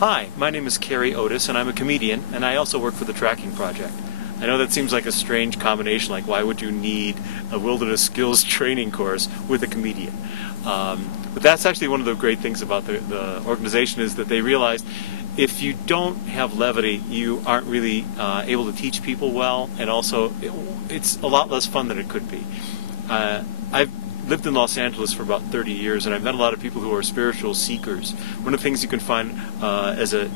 Hi, my name is Cary Odes, and I'm a comedian, and I also work for the Tracking Project. I know that seems like a strange combination, like why would you need a wilderness skills training course with a comedian? But that's actually one of the great things about the organization, is that they realized if you don't have levity, you aren't really able to teach people well, and also it's a lot less fun than it could be. I've lived in Los Angeles for about 30 years, and I've met a lot of people who are spiritual seekers. One of the things you can find as a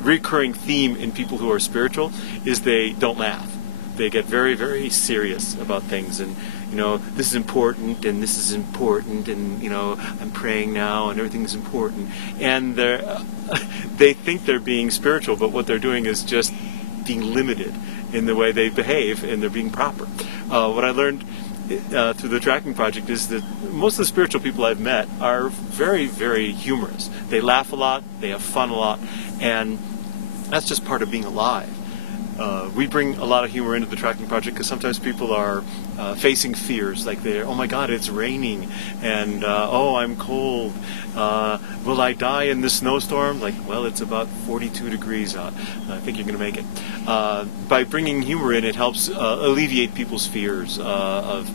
recurring theme in people who are spiritual is they don't laugh. They get very, very serious about things, and this is important, and this is important, and I'm praying now, and everything's important. And they think they're being spiritual, but what they're doing is just being limited in the way they behave, and they're being proper. What I learned through the Tracking Project is that most of the spiritual people I've met are very, very humorous. They laugh a lot, they have fun a lot, and that's just part of being alive. We bring a lot of humor into the Tracking Project because sometimes people are facing fears, like oh my God, it's raining, and oh, I'm cold. Will I die in this snowstorm? Like, well, it's about 42 degrees out. I think you're going to make it. By bringing humor in, it helps alleviate people's fears of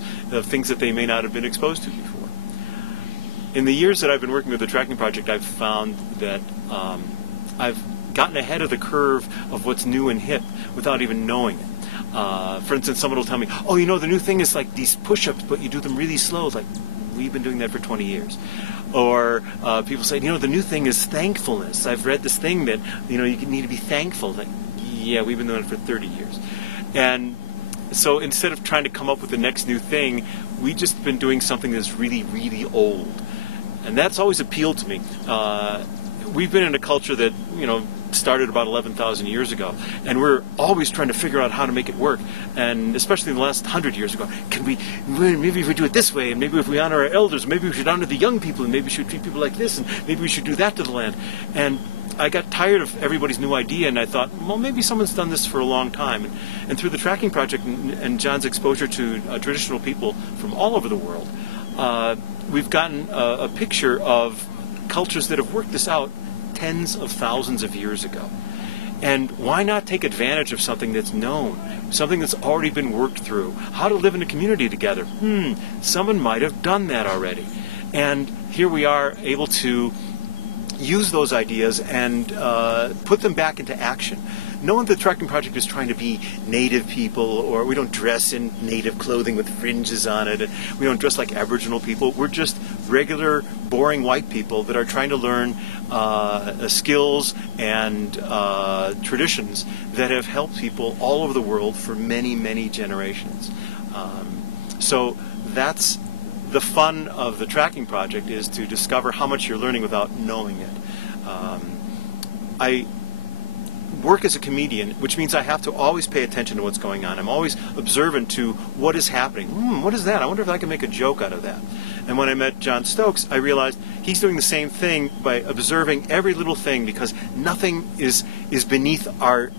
things that they may not have been exposed to before. In the years that I've been working with the Tracking Project, I've found that I've gotten ahead of the curve of what's new and hip without even knowing it. For instance, someone will tell me, oh, the new thing is like these push-ups, but you do them really slow. It's like, we've been doing that for 20 years. Or people say, the new thing is thankfulness. I've read this thing that, you need to be thankful. Like, yeah, we've been doing it for 30 years. And so instead of trying to come up with the next new thing, we've just been doing something that's really, really old. And that's always appealed to me. We've been in a culture that, started about 11,000 years ago, and we're always trying to figure out how to make it work. And especially in the last 100 years ago, maybe if we do it this way, and maybe if we honor our elders, maybe we should honor the young people, and maybe we should treat people like this, and maybe we should do that to the land. And I got tired of everybody's new idea, and I thought, well, maybe someone's done this for a long time. And through the Tracking Project and John's exposure to traditional people from all over the world, we've gotten a picture of cultures that have worked this out tens of thousands of years ago. And why not take advantage of something that's known, something that's already been worked through? How to live in a community together. Someone might have done that already. And here we are able to use those ideas and put them back into action. No one at the Tracking Project is trying to be native people, or we don't dress in native clothing with fringes on it, and we don't dress like Aboriginal people. We're just regular, boring white people that are trying to learn skills and traditions that have helped people all over the world for many, many generations. So that's the fun of the Tracking Project, is to discover how much you're learning without knowing it. I work as a comedian, which means I have to always pay attention to what's going on. I'm always observant to what is happening. What is that? I wonder if I can make a joke out of that. And when I met John Stokes, I realized he's doing the same thing by observing every little thing, because nothing is beneath our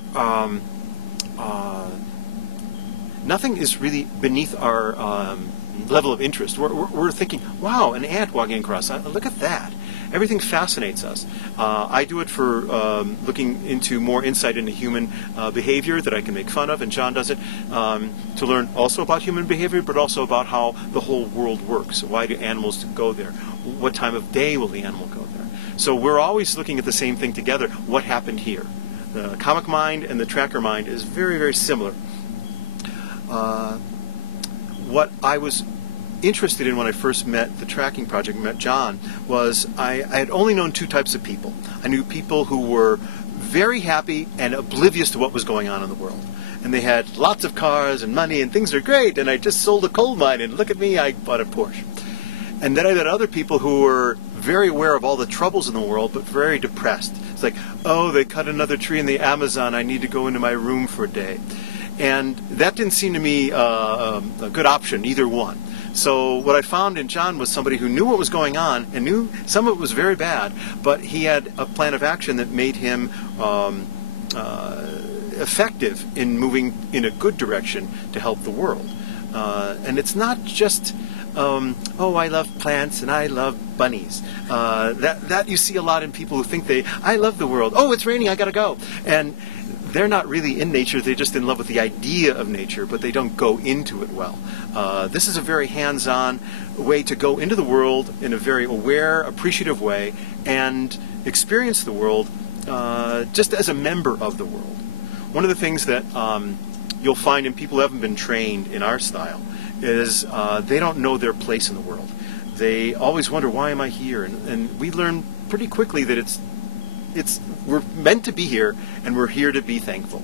nothing is really beneath our level of interest. We're thinking, wow, an ant walking across. Look at that. Everything fascinates us. I do it for looking into more insight into human behavior that I can make fun of, and John does it to learn also about human behavior, but also about how the whole world works. Why do animals go there? What time of day will the animal go there? So we're always looking at the same thing together. What happened here? The comic mind and the tracker mind is very, very similar. What I was interested in when I first met the Tracking Project, met John, was I had only known two types of people. I knew people who were very happy and oblivious to what was going on in the world. And they had lots of cars and money and things are great, and I just sold a coal mine and look at me, I bought a Porsche. And then I met other people who were very aware of all the troubles in the world, but very depressed. It's like, oh, they cut another tree in the Amazon, I need to go into my room for a day. And that didn't seem to me a good option, either one. So what I found in John was somebody who knew what was going on and knew some of it was very bad, but he had a plan of action that made him effective in moving in a good direction to help the world. And it's not just oh, I love plants and I love bunnies. That you see a lot in people who think I love the world. Oh, it's raining, I gotta go. And they're not really in nature, they're just in love with the idea of nature, but they don't go into it well. This is a very hands-on way to go into the world in a very aware, appreciative way and experience the world just as a member of the world. One of the things that you'll find in people who haven't been trained in our style is they don't know their place in the world. They always wonder, why am I here? And we learn pretty quickly that we're meant to be here, and we're here to be thankful.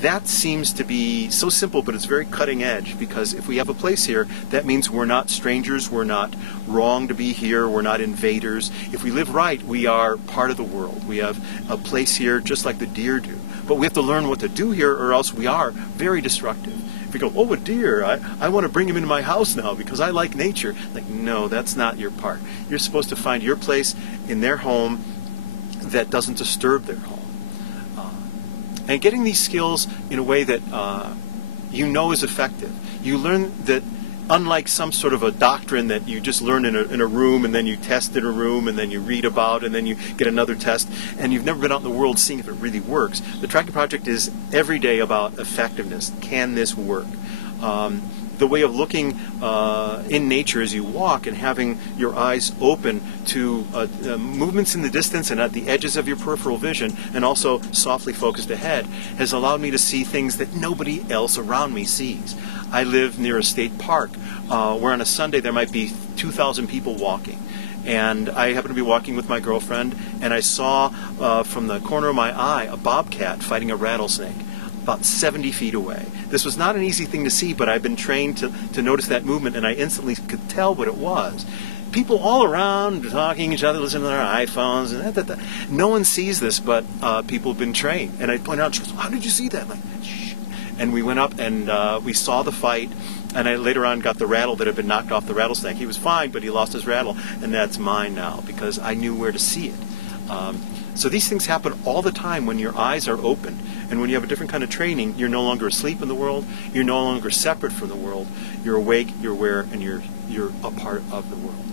That seems to be so simple, but it's very cutting edge, because if we have a place here, that means we're not strangers, we're not wrong to be here, we're not invaders. If we live right, we are part of the world. We have a place here just like the deer do. But we have to learn what to do here, or else we are very destructive. If we go, oh, a deer, I want to bring him into my house now because I like nature. Like, no, that's not your part. You're supposed to find your place in their home that doesn't disturb their home. And getting these skills in a way that you know is effective. You learn that, unlike some sort of a doctrine that you just learn in a room, and then you test in a room, and then you read about, and then you get another test, and you've never been out in the world seeing if it really works. The Tracking Project is every day about effectiveness. Can this work? The way of looking in nature as you walk and having your eyes open to movements in the distance and at the edges of your peripheral vision, and also softly focused ahead, has allowed me to see things that nobody else around me sees. I live near a state park where on a Sunday there might be 2,000 people walking. And I happened to be walking with my girlfriend, and I saw from the corner of my eye a bobcat fighting a rattlesnake about 70 feet away. This was not an easy thing to see, but I've been trained to notice that movement, and I instantly could tell what it was. People all around talking to each other, listening to their iPhones, and no one sees this, but people have been trained. And I pointed out, she goes, how did you see that? I'm like, shh. And we went up and we saw the fight, and I later on got the rattle that had been knocked off the rattlesnake. He was fine, but he lost his rattle, and that's mine now because I knew where to see it. So these things happen all the time when your eyes are open, and when you have a different kind of training, you're no longer asleep in the world, you're no longer separate from the world, you're awake, you're aware, and you're a part of the world.